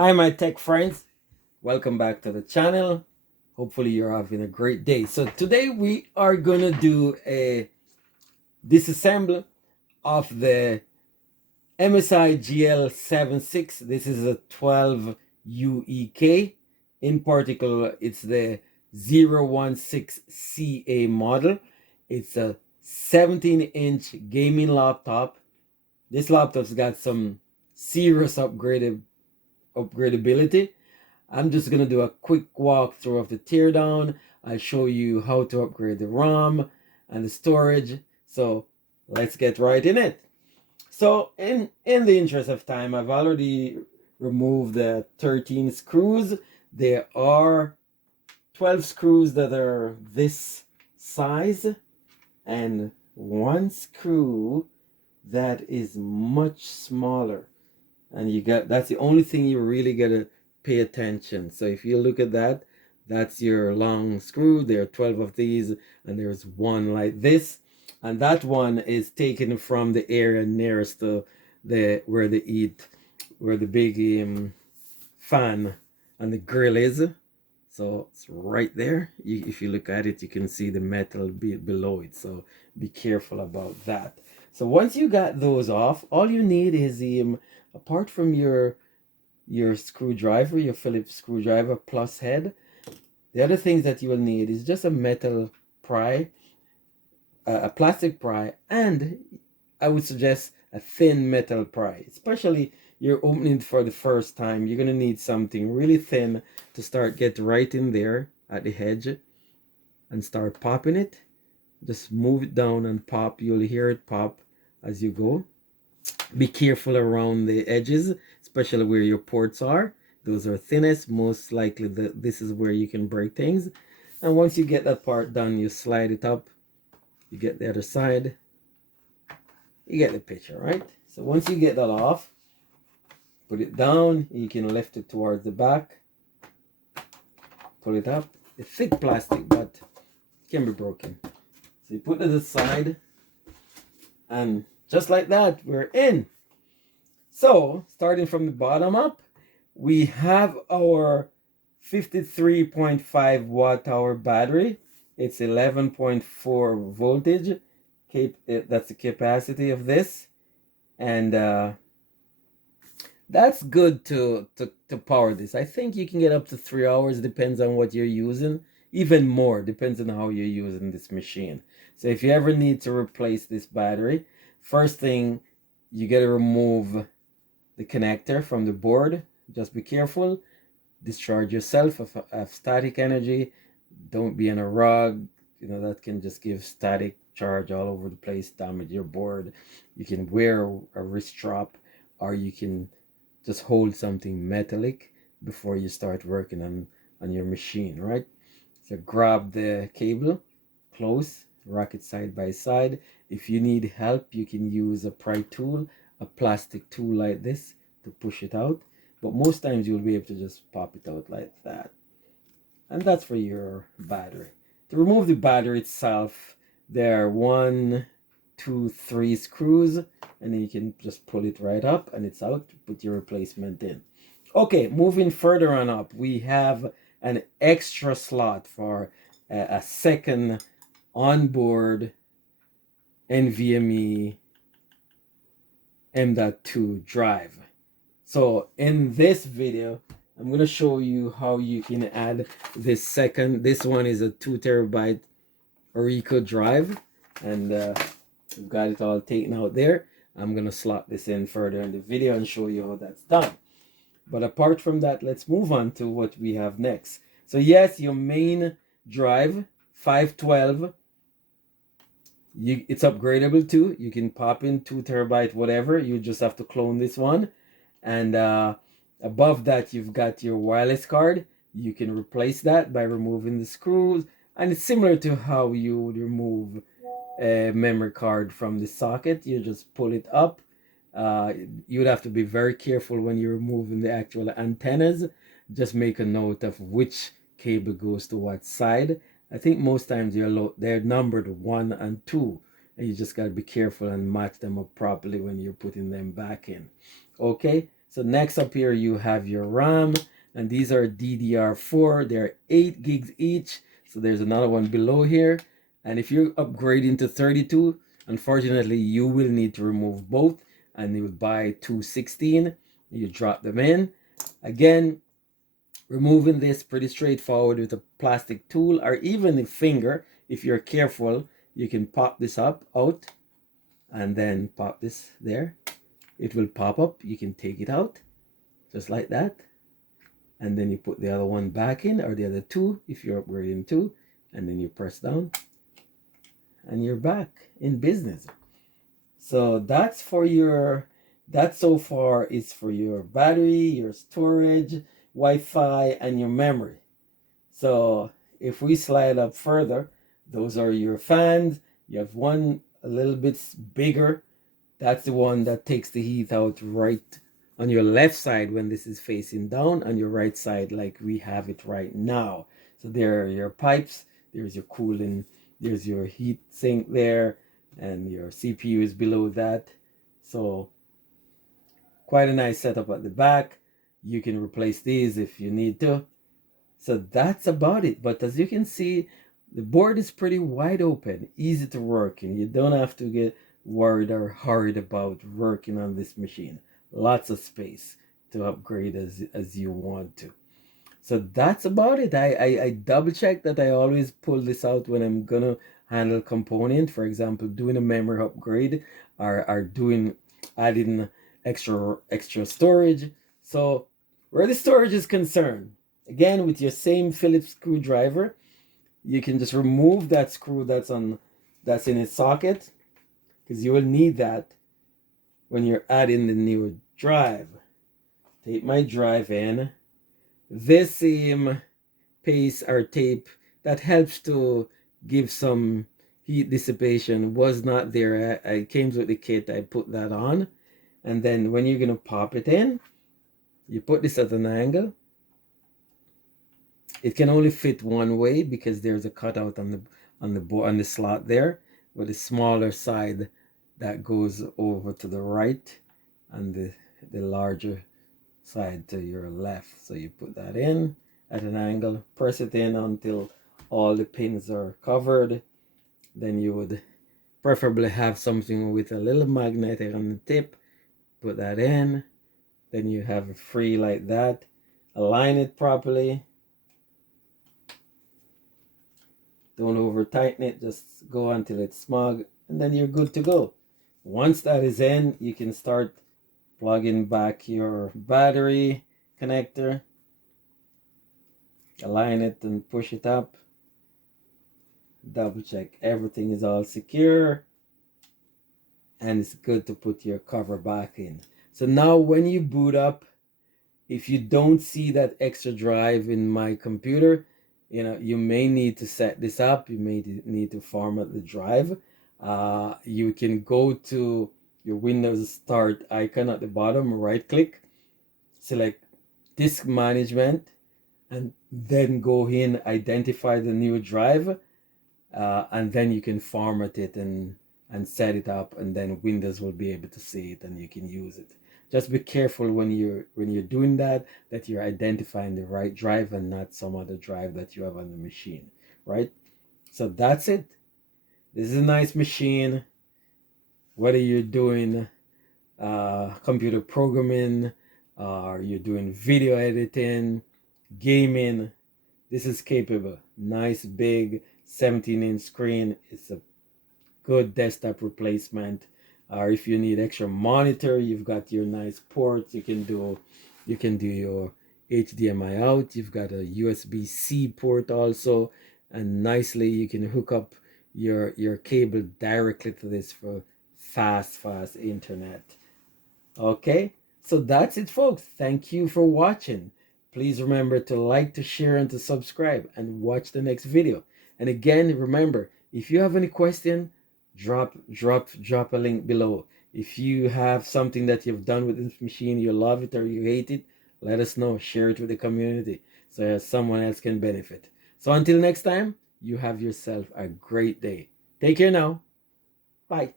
Hi my tech friends, welcome back to the channel. Hopefully you're having a great day. So today we are gonna do a disassembly of the MSI GL76. This is a 12 UEK. In particular, it's the 016CA model. It's a 17-inch gaming laptop. This laptop's got some serious upgradability. I'm just going to do a quick walkthrough of the teardown. I'll show you how to upgrade the RAM and the storage. So let's get right in it. So in the interest of time, I've already removed the 13 screws. There are 12 screws that are this size and one screw that is much smaller. And that's the only thing you really gotta pay attention. So if you look at that, that's your long screw. There are 12 of these, and there's one like this, and that one is taken from the area nearest to where the big fan and the grill is. So it's right there. If you look at it, you can see the metal below it, so be careful about that. So once you got those off, all you need is apart from your screwdriver, your Phillips screwdriver plus head, the other things that you will need is just a metal pry, a plastic pry, and I would suggest a thin metal pry. Especially you're opening for the first time, you're going to need something really thin to get right in there at the edge and start popping it. Just move it down and pop. You'll hear it pop as you go. Be careful around the edges, especially where your ports are. Those are thinnest. Most likely this is where you can break things. And once you get that part done, you slide it up. You get the other side. You get the picture, right? So once you get that off, put it down. You can lift it towards the back. Pull it up. It's thick plastic, but it can be broken. So you put it aside, and just like that, we're in. So starting from the bottom up, we have our 53.5 watt hour battery. It's 11.4 voltage. That's the capacity of this, and that's good to power this. I think you can get up to 3 hours, depends on what you're using. Even more, depends on how you're using this machine. So if you ever need to replace this battery, first thing, you got to remove the connector from the board. Just be careful. Discharge yourself of static energy. Don't be on a rug. You know, that can just give static charge all over the place, damage your board. You can wear a wrist strap, or you can just hold something metallic before you start working on your machine, right? So grab the cable close, rock it side by side. If you need help, you can use a pry tool, a plastic tool like this, to push it out. But most times you'll be able to just pop it out like that. And that's for your battery. To remove the battery itself, there are 1, 2, 3 screws, and then you can just pull it right up and it's out. Put your replacement in. Okay, moving further on up, we have an extra slot for a second onboard NVMe M.2 drive. So in this video, I'm going to show you how you can add this second. This one is a 2 terabyte Orico drive, and we've got it all taken out there. I'm going to slot this in further in the video and show you how that's done. But apart from that, let's move on to what we have next. So yes, your main drive, 512, it's upgradable too. You can pop in 2 terabyte, whatever. You just have to clone this one. And above that, you've got your wireless card. You can replace that by removing the screws. And it's similar to how you would remove a memory card from the socket. You just pull it up. You'd have to be very careful when you're removing the actual antennas. Just make a note of which cable goes to what side. I think most times they're numbered 1 and 2, and you just got to be careful and match them up properly when you're putting them back in. Okay, So next up here, you have your RAM, and these are DDR4. They're 8 gigs each. So there's another one below here. And if you're upgrading to 32, unfortunately, you will need to remove both, and you would buy 216. You drop them in. Again, removing this pretty straightforward with a plastic tool or even a finger. If you're careful, you can pop this up out and then pop this there. It will pop up. You can take it out just like that, and then you put the other one back in, or the other two if you're upgrading two, and then you press down and you're back in business. So that's for your, that so far is for your battery, your storage, Wi-Fi, and your memory. So if we slide up further, those are your fans. You have one a little bit bigger. That's the one that takes the heat out right on your left side when this is facing down, on your right side like we have it right now. So there are your pipes, there's your cooling, there's your heat sink there, and your CPU is below that. So quite a nice setup at the back. You can replace these if you need to. So that's about it. But as you can see, the board is pretty wide open, easy to work in. You don't have to get worried or hurried about working on this machine. Lots of space to upgrade as you want to. So that's about it. I double check that I always pull this out when I'm gonna handle component, for example, doing a memory upgrade or doing adding extra storage. So where the storage is concerned, again, with your same Phillips screwdriver, you can just remove that screw that's in its socket, because you will need that when you're adding the new drive. Take my drive in. This same paste or tape that helps to give some heat dissipation was not there. I came with the kit. I put that on, and then when you're gonna pop it in, you put this at an angle. It can only fit one way because there's a cutout on the slot there, with a smaller side that goes over to the right, and the larger side to your left. So you put that in at an angle, press it in until all the pins are covered. Then you would preferably have something with a little magnet on the tip. Put that in. Then you have it free like that. Align it properly. Don't over tighten it, just go until it's snug, and then you're good to go. Once that is in, you can start plugging back your battery connector. Align it and push it up. Double check everything is all secure, and it's good to put your cover back in. So now when you boot up, if you don't see that extra drive in my computer, you may need to set this up. You may need to format the drive. You can go to your Windows Start icon at the bottom, right click, select Disk Management, and then go in, identify the new drive, and then you can format it and set it up, and then Windows will be able to see it and you can use it. Just be careful when you're doing that you're identifying the right drive and not some other drive that you have on the machine, right? So that's it. This is a nice machine. Whether you're doing computer programming, or you're doing video editing, gaming, this is capable. Nice big 17-inch screen. It's a good desktop replacement. Or if you need extra monitor, you've got your nice ports. You can do your HDMI out. You've got a USB-C port also, and nicely you can hook up your cable directly to this for fast internet. Okay, so that's it, folks. Thank you for watching. Please remember to like, to share, and to subscribe, and watch the next video. And again, remember, if you have any question, drop a link below. If you have something that you've done with this machine, you love it or you hate it, let us know. Share it with the community so someone else can benefit. So until next time, you have yourself a great day. Take care now. Bye.